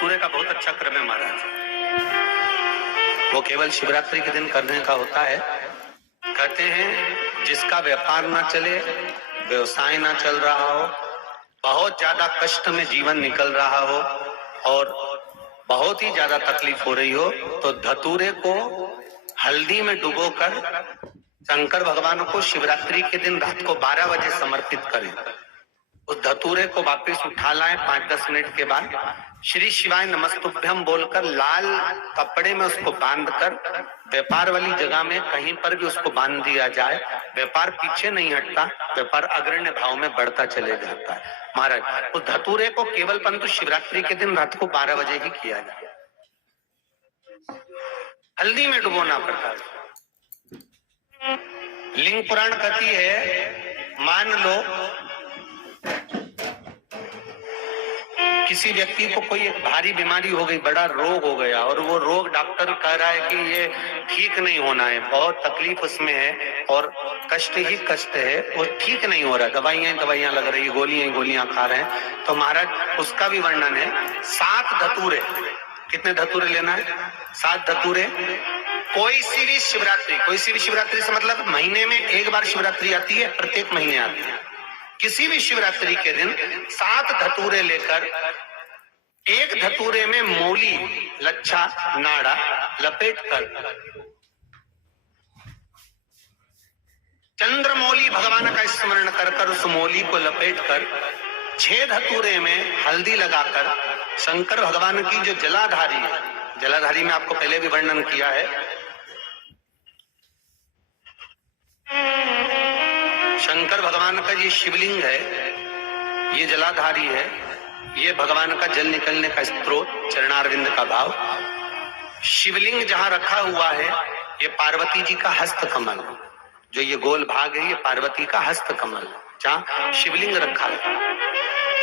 धतूरे का बहुत अच्छा क्रम है महाराज। वो केवल शिवरात्रि के दिन करने का होता है। कहते हैं जिसका व्यापार ना चले, व्यवसाय ना चल रहा हो, बहुत ज्यादा कष्ट में जीवन निकल रहा हो और बहुत ही ज्यादा तकलीफ हो रही हो, तो धतूरे को हल्दी में डुबोकर शंकर भगवान को शिवरात्रि के दिन रात को 12 बजे समर्पित करें। उस धतूरे को वापस उठा लाएं 5-10 मिनट के बाद, श्री शिवाय नमस्तुभ्यम बोलकर लाल कपड़े में उसको बांधकर व्यापार वाली जगह में कहीं पर भी उसको बांध दिया जाए। व्यापार पीछे नहीं हटता, व्यापार अग्रण्य भाव में बढ़ता चले जाता है। महाराज उस धतूरे को केवल परंतु शिवरात्रि के दिन रात को 12 बजे ही किया जाए, हल्दी में डुबोना पड़ता है। लिंग पुराण कहती है, मान लो किसी व्यक्ति को कोई एक भारी बीमारी हो गई, बड़ा रोग हो गया और वो रोग डॉक्टर कह रहा है कि ये ठीक नहीं होना है, बहुत तकलीफ उसमें है और कष्ट ही कष्ट है, वो ठीक नहीं हो रहा, दवाइयां लग रही, गोलियां खा रहे हैं। तो महाराज उसका भी वर्णन है। 7 धतूरे, कितने धतूरे लेना है? 7 धतूरे। कोई सी भी शिवरात्रि से मतलब महीने में एक बार शिवरात्रि आती है, प्रत्येक महीने आती है। किसी भी शिवरात्रि के दिन 7 धतूरे लेकर, एक धतूरे में मूली, लच्छा, नाड़ा लपेटकर, चंद्रमौली भगवान का स्मरण कर उस मौली को लपेटकर 6 धतूरे में हल्दी लगाकर शंकर भगवान की जो जलाधारी है, जलाधारी में आपको पहले भी वर्णन किया है, शंकर भगवान का ये शिवलिंग है, ये जलाधारी है, ये भगवान का जल निकलने का स्त्रोत, चरणारविंद का भाव। शिवलिंग जहां रखा हुआ है ये पार्वती जी का हस्त कमल, जो ये गोल भाग है ये पार्वती का हस्त कमल, जहां शिवलिंग रखा है।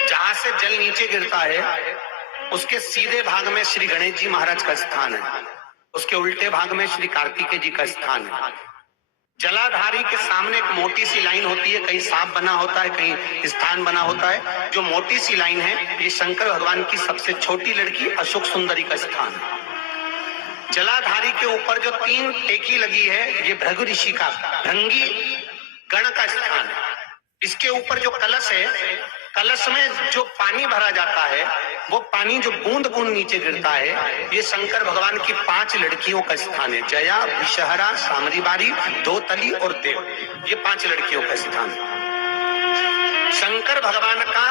जहां से जल नीचे गिरता है उसके सीधे भाग में श्री गणेश जी महाराज का स्थान है, उसके उल्टे भाग में श्री कार्तिकेय जी का स्थान है। जलाधारी के सामने एक मोटी सी लाइन होती है, कहीं सांप बना होता है, कहीं स्थान बना होता है। जो मोटी सी लाइन है ये शंकर भगवान की सबसे छोटी लड़की अशोक सुंदरी का स्थान है। जलाधारी के ऊपर जो 3 टेकी लगी है ये भृगु ऋषि का, भृंगी गण का स्थान है। इसके ऊपर जो कलश है, कलश में जो पानी भरा जाता है वो पानी जो बूंद बूंद नीचे गिरता है, ये शंकर भगवान की 5 लड़कियों का स्थान है। जया, विषहरा, सामरीबारी, दोतली और देव, ये 5 लड़कियों का स्थान है। शंकर भगवान का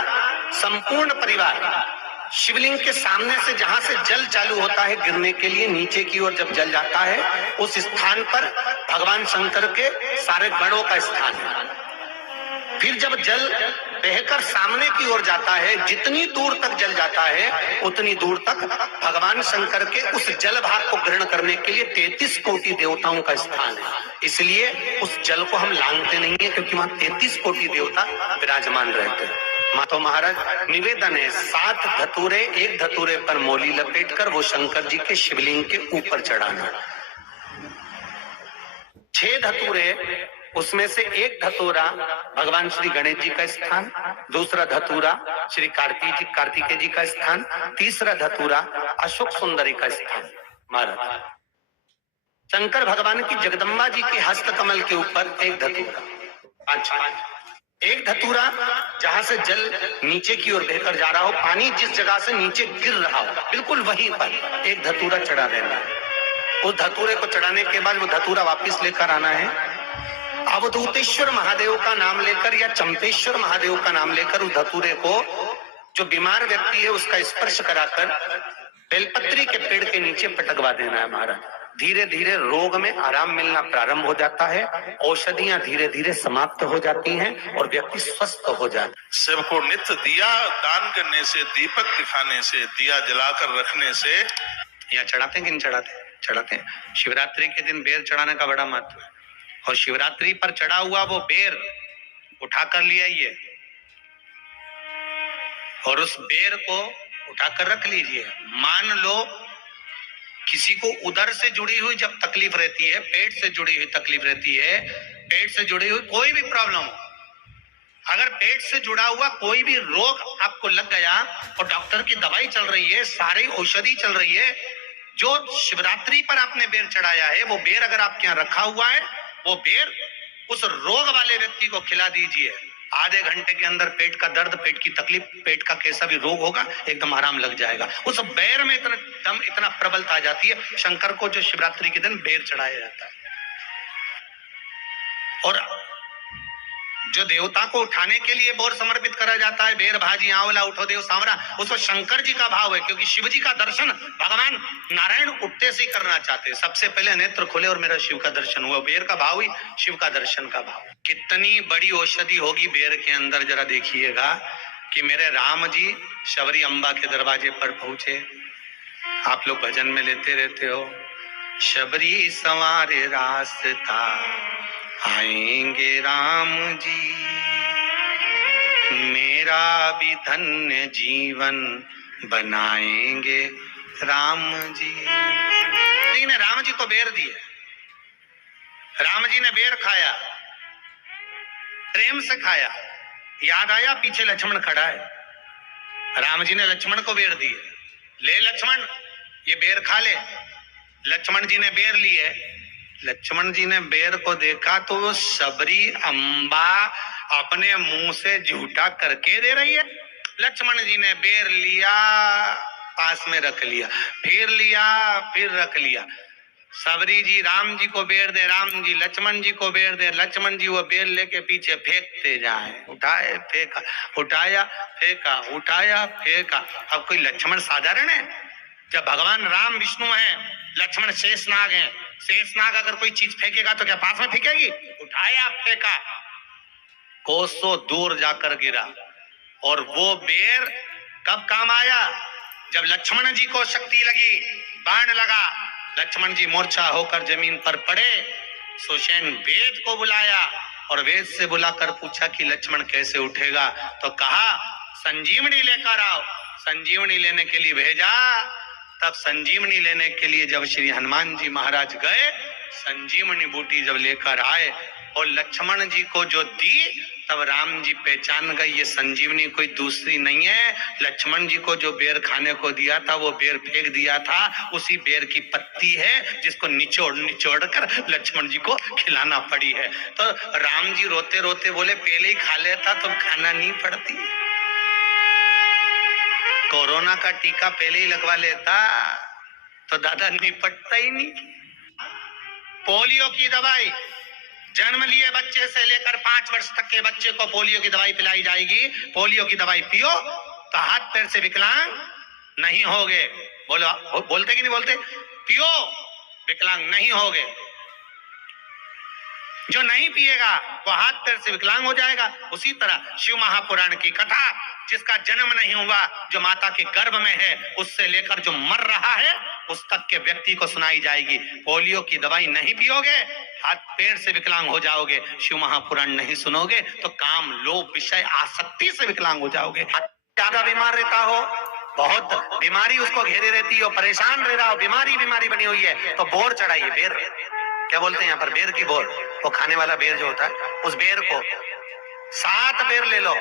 संपूर्ण परिवार शिवलिंग के सामने से, जहां से जल चालू होता है गिरने के लिए नीचे की ओर जब जल जाता है, उस स्थान पर भगवान शंकर के सारे गणों का स्थान है। फिर जब जल बहकर सामने की ओर जाता है, जितनी दूर तक जल जाता है उतनी दूर तक भगवान शंकर के उस जल भाग को ग्रहण करने के लिए 33 कोटि देवताओं का स्थान है। इसलिए उस जल को हम लांघते नहीं है, क्योंकि वहां 33 कोटि देवता विराजमान रहते हैं। मातो महाराज निवेदन है, 7 धतूरे, एक धतूरे पर मौली लपेटकर वो शंकर जी के शिवलिंग के ऊपर चढ़ाना। 6 धतूरे, उसमें से एक धतूरा भगवान श्री गणेश जी का स्थान, दूसरा धतूरा श्री कार्तिकेय जी का स्थान, तीसरा धतूरा अशोक सुंदरी का स्थान। महाराज शंकर भगवान की जगदम्बा जी के हस्त कमल के ऊपर एक धतूरा। अच्छा, एक धतूरा जहां से जल नीचे की ओर बहकर जा रहा हो, पानी जिस जगह से नीचे गिर रहा हो बिल्कुल वहीं पर एक धतूरा चढ़ा देना है। उस धतूरे को चढ़ाने के बाद वो धतूरा वापिस लेकर आना है। अवधूतेश्वर महादेव का नाम लेकर या चंपेश्वर महादेव का नाम लेकर उस धतूरे को, जो बीमार व्यक्ति है उसका स्पर्श कराकर बेलपत्री के पेड़ के नीचे पटकवा देना है। महाराज धीरे धीरे रोग में आराम मिलना प्रारंभ हो जाता है, औषधियां धीरे धीरे समाप्त हो जाती हैं और व्यक्ति स्वस्थ हो जाता है। शिव को नित्य दिया दान करने से, दीपक दिखाने से, दिया जलाकर रखने से। यहाँ चढ़ाते हैं कि नहीं चढ़ाते? चढ़ाते हैं। शिवरात्रि के दिन बेर चढ़ाने का बड़ा महत्व है और शिवरात्रि पर चढ़ा हुआ वो बेर उठाकर ले आइए और उस बेर को उठाकर रख लीजिए। मान लो किसी को उदर से जुड़ी हुई जब तकलीफ रहती है, पेट से जुड़ी हुई तकलीफ रहती है, पेट से जुड़ी हुई कोई भी प्रॉब्लम हो, अगर पेट से जुड़ा हुआ कोई भी रोग आपको लग गया और डॉक्टर की दवाई चल रही है, सारी औषधि चल रही है, जो शिवरात्रि पर आपने बेर चढ़ाया है वो बेर अगर आपके यहाँ रखा हुआ है, वो बेर उस रोग वाले व्यक्ति को खिला दीजिए। आधे घंटे के अंदर पेट का दर्द, पेट की तकलीफ, पेट का कैसा भी रोग होगा एकदम आराम लग जाएगा। उस बेर में इतना दम, इतना प्रबलता आ जाती है। शंकर को जो शिवरात्रि के दिन बेर चढ़ाया जाता है, और जो देवता को उठाने के लिए बोर समर्पित करा जाता है, बेर भाजी आंवला उठो देव सांवरा, उसमें शंकर जी का भाव है, क्योंकि शिव जी का दर्शन भगवान नारायण उठते से ही करना चाहते हैं। सबसे पहले नेत्र खोले और मेरा शिव का दर्शन हुआ। बेर का भाव ही शिव का दर्शन का भाव। कितनी बड़ी औषधि होगी बेर के अंदर, जरा देखिएगा कि मेरे राम जी शबरी अम्बा के दरवाजे पर पहुंचे। आप लोग भजन में लेते रहते हो, शबरी संवारे रास्ता आएंगे राम जी, मेरा भी धन्य जीवन बनाएंगे राम जी। लेकिन राम जी को बेर दिए, राम जी ने बेर खाया, प्रेम से खाया। याद आया पीछे लक्ष्मण खड़ा है, राम जी ने लक्ष्मण को बेर दिए, ले लक्ष्मण ये बेर खा ले। लक्ष्मण जी ने बेर लिए, लक्ष्मण जी ने बेर को देखा तो वो शबरी अम्बा अपने मुंह से झूठा करके दे रही है। लक्ष्मण जी ने बेर लिया, पास में रख लिया, फिर लिया, फिर रख लिया। शबरी जी राम जी को बेर दे, राम जी लक्ष्मण जी को बेर दे, लक्ष्मण जी वो बेर लेके पीछे फेंकते जाए। उठाए फेंका, उठाया फेंका, उठाया फेंका। अब कोई लक्ष्मण साधारण है? जब भगवान राम विष्णु हैं, लक्ष्मण शेषनाग हैं। शेषनाग अगर कोई चीज फेंकेगा तो क्या पास में फेंकेगी? उठाया फेंका, कोसों दूर जाकर गिरा। और वो बेर कब काम आया? जब लक्ष्मण जी को शक्ति लगी, बाण लगा, लक्ष्मण जी मूर्छा होकर जमीन पर पड़े। सुषेण वेद को बुलाया और वेद से बुलाकर पूछा कि लक्ष्मण कैसे उठेगा? तो कहा संजीवनी लेकर आओ। संजीवनी लेने के लिए भेजा। तब संजीवनी लेने के लिए जब श्री हनुमान जी महाराज गए, संजीवनी बूटी जब लेकर आए और लक्ष्मण जी को जो दी, तब राम जी पहचान गए ये संजीवनी कोई दूसरी नहीं है। लक्ष्मण जी को जो बेर खाने को दिया था वो बेर फेंक दिया था, उसी बेर की पत्ती है जिसको निचोड़ निचोड़ कर लक्ष्मण जी को खिलाना पड़ी है। तो राम जी रोते रोते बोले पहले ही खा लेता तो खाना नहीं पड़ती। कोरोना का टीका पहले ही लगवा लेता तो दादा निपटता ही नहीं। पोलियो की दवाई जन्म लिए बच्चे से लेकर 5 वर्ष तक के बच्चे को पोलियो की दवाई पिलाई जाएगी। पोलियो की दवाई पियो तो हाथ पैर से विकलांग नहीं होगे। बोलो, बोलते कि नहीं बोलते? पियो विकलांग नहीं होगे। जो नहीं पिएगा वो हाथ पैर से विकलांग हो जाएगा। उसी तरह शिव महापुराण की कथा, जिसका जन्म नहीं हुआ, जो माता के गर्भ में है, उससे लेकर जो मर रहा है उस तक के व्यक्ति को सुनाई जाएगी। पोलियो की दवाई नहीं पियोगे, हाथ पैर से विकलांग हो जाओगे। शिव महापुराण नहीं सुनोगे तो काम, लोभ, विषय, आसक्ति से विकलांग हो जाओगे। ज्यादा बीमार रहता हो, बहुत बीमारी उसको घेरे रहती हो, परेशान रह रहा हो, बीमारी बनी हुई है, तो बोर चढ़ाइए। बेर क्या बोलते हैं यहाँ पर? बेर की बोर, वो खाने वाला बेर जो होता है, उस बेर को 7 बेर ले लो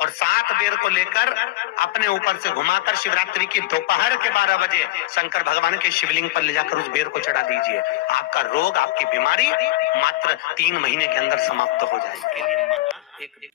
और 7 बेर को लेकर अपने ऊपर से घुमाकर शिवरात्रि की दोपहर के 12 बजे शंकर भगवान के शिवलिंग पर ले जाकर उस बेर को चढ़ा दीजिए। आपका रोग, आपकी बीमारी मात्र 3 महीने के अंदर समाप्त हो जाएगी।